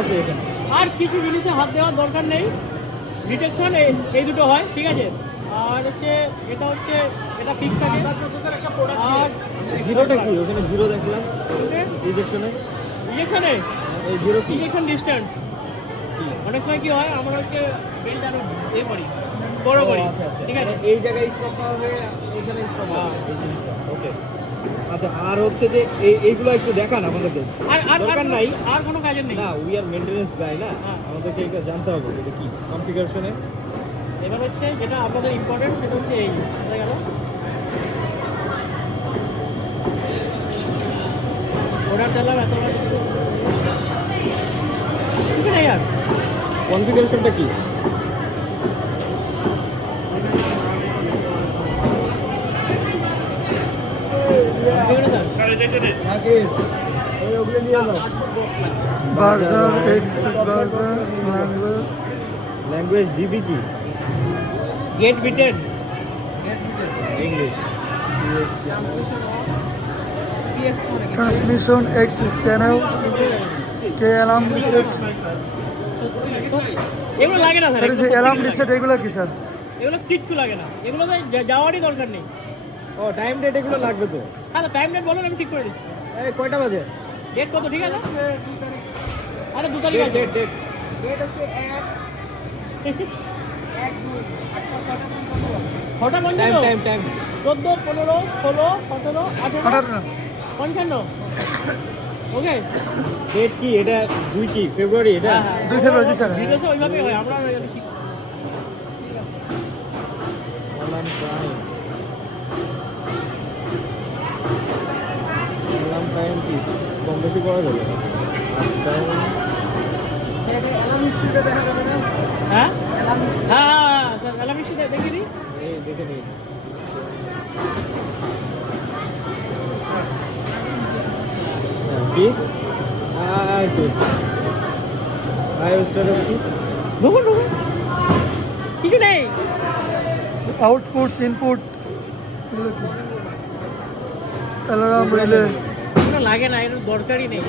আছে এখানে? আর কিছু জিনিসে হাত দেওয়ার দরকার নেই, ডিটেকশন এই দুটো হয়, ঠিক আছে। আর হচ্ছে এটা ফিক্স থাকে। আর জিরোটা কি ওখানে? জিরো দেখলাম ইজেকশনে। এই জিরো কি? Ejection distance. অনেক সময় কি হয়, আমরা বেল্ট আরো করি বড় করি, ঠিক আছে। এই জায়গায় স্টপ হবে, এখানে স্টপ হবে, এই জিনিসটা। ওকে, আচ্ছা। আর হচ্ছে যে এইগুলো একটু দেখান আমাদেরকে। দরকার নাই, আর কোনো কাজের নেই না। উই আর মেইনটেনেন্স গাই না, আমাদেরকে এটা জানতে হবে এটা কি কনফিগারেশনে। এবার হচ্ছে যেটা আপনাদের ইম্পর্টেন্ট, সেটা হচ্ছে এই গেল অর্ডার দিলাম এত ঠিক আছে। আর কনফিগারেশনটা কি? Burger, egg cheese burger, language GB কি? গেট বিটেড ইংলিশ। ট্রান্সমিশন, এক্স চ্যানেল, কে অ্যালার্ম রিসেট। এগুলো লাগে না স্যার। স্যার যে অ্যালার্ম রিসেট এগুলো কি স্যার? এগুলো কিচ্ছু লাগে না, এগুলোতে যাওয়ারই দরকার নেই। ও টাইম ডেট এগুলো লাগবে তো? হ্যাঁ, টাইম ডেট বলুন, আমি ঠিক করে দিচ্ছি। এই কয়টা বাজে? ডেট কত? ঠিক আছে, আরে 2 তারিখ আছে। ডেট হচ্ছে 6টা 55, টাইম 14, 15, 16, 17, 18, 55। ওকে, ডেট কি এটা? 2 কি ফেব্রুয়ারি? এটা 2 ফেব্রুয়ারি স্যার। ভিডিওতে ওইভাবেই হয়, আমরা অ্যালার্ম টাইম কি কম বেশি করা যাবে? হ্যাঁ হ্যাঁ স্যার, অ্যালার্ম ইস্যু দেখিয়ে দিই। এই দেখে নিন। কি স্ট্যাটাস কি? ঢুকুন কিছু নেই। Outputs, input, alarm relay. কোনো লাগে না, এর দরকারই নেই।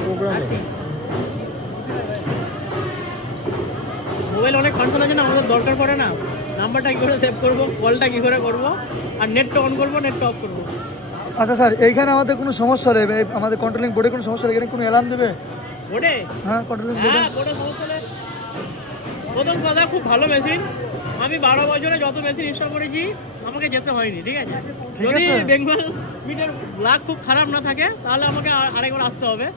মোবাইল অনেক ফাংশন আছে না, আমাদের দরকার পড়ে না। নাম্বারটা কী করে সেভ করবো, কলটা কী করে করবো, আর নেটটা অন করবো, নেটটা অফ করবো। আচ্ছা স্যার, এইখানে আমাদের কোনো সমস্যা হলে, আমাদের কন্ট্রোলিং বোর্ডে কোনো সমস্যা হলে এখানে কোনো অ্যালার্ম দেবে? বোর্ডে? হ্যাঁ, কন্ট্রোলিং বোর্ডে। হ্যাঁ, বোর্ডে সমস্যা হলে প্রথম কথা, খুব ভালো মেশিন। আমি 12 বছরে যত মেশিন ইনস্টল করেছি, আমাকে যেতে হয়নি, ঠিক আছে। যদি বেঙ্গল মিটার লাগ খুব খারাপ না থাকে, তাহলে আমাকে আরেকবার আসতে হবে,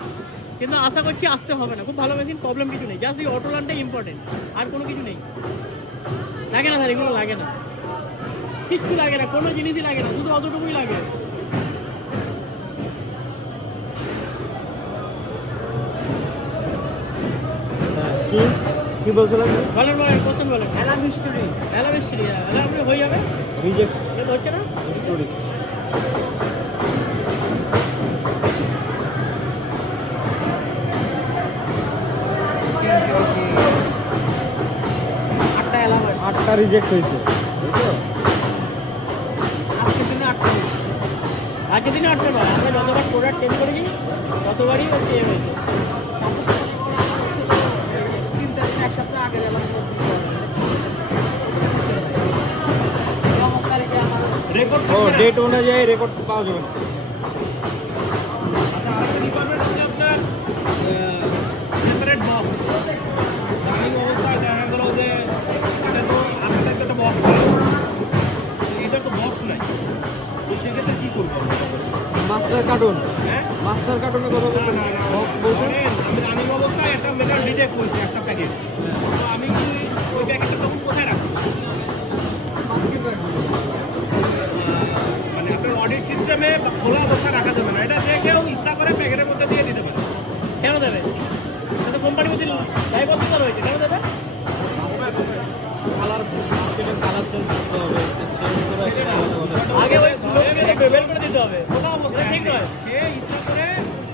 কিন্তু আশা করছি আসতে হবে না। খুব ভালো মেশিন, প্রবলেম কিছু নেই। জাস্ট এই অটো লাইনটাই ইম্পর্টেন্ট, আর কোনো কিছু নেই। লাগে না স্যার, এগুলো লাগে না, কিচ্ছু লাগে না, কোনো জিনিসই লাগে না, শুধু অতটুকুই লাগে। কি বলছিলাম? বলেন কোশ্চেন বলেন। অ্যালার্ম হিস্টরি অ্যালার্ম হয়ে যাবে। রিজেক্ট হচ্ছে না হিস্টোরি। আটটা রিজেক্ট হয়েছে। আজকের দিনে 8টা নয়, আমরা যতবার প্রোডাক্ট চেঞ্জ করেছি ততবারই হচ্ছে হয়েছে। এক সপ্তাহ আগে ও ডেট অনুযায়ী রেকর্ড পাওয়া যাবে না। আপনার সেপারেট বক্স রানিং অবস্থায় দেখা গেল যে এটা তো আমাদের একটা বক্স আছে, এটা তো বক্স নাই, তো সেক্ষেত্রে কী করবো? মাস্টার কার্টুন, হ্যাঁ, মাস্টার কার্টুনের কথা বলছেন? বলছেন আমি রানিং অবস্থায় একটা মেটাল ডিটেক্ট করেছি, একটা প্যাকেট। তো আমি কি ওই প্যাকেটটা তখন কোথায় রাখবো? মানে আপনার অডিট সিস্টেমে খোলা অবস্থা রাখা যাবে না, এটা যে কেউ ইচ্ছা করে প্যাকেটের মধ্যে দিয়ে দিতে পারে। কেন দেবে? কিন্তু কোম্পানির মধ্যে দায়বদ্ধতা রয়েছে, কেন দেবে? কালার চেঞ্জ করতে হবে, আগে ওই বের করে দিতে হবে, খোলা অবস্থা ঠিক নয়। সে ইচ্ছা করে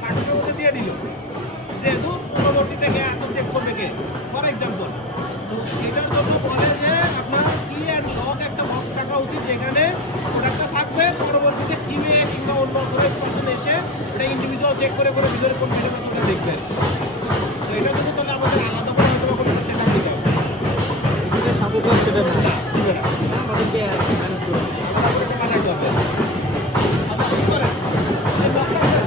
কার্টুনের মধ্যে দিয়ে দিল, যেহেতু পরবর্তীতে এত চেক করবে কে, ফর এক্সাম্পল। তো এটার জন্য বলে যে আপনার কি অ্যান্ড লক একটা বক্স থাকা উচিত, যেখানে প্রোডাক্টটা থাকবে, পরবর্তীতে কিনে কিংবা অন্য অথরাইজ পারসন এসে এটা ইন্ডিভিজুয়াল চেক করে ভিতরে কোন ভিডিও দেখবেন। তো এটা কিন্তু তাহলে আমাদের দেবে না দিবে না। আমাদেরকে ম্যানেজ করে দিবে। আমাদেরকে পাঠাইতে হবে। আচ্ছা, কি করেন? এই box আছে?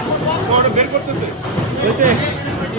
এখন box বের করতেছে হয়েছে।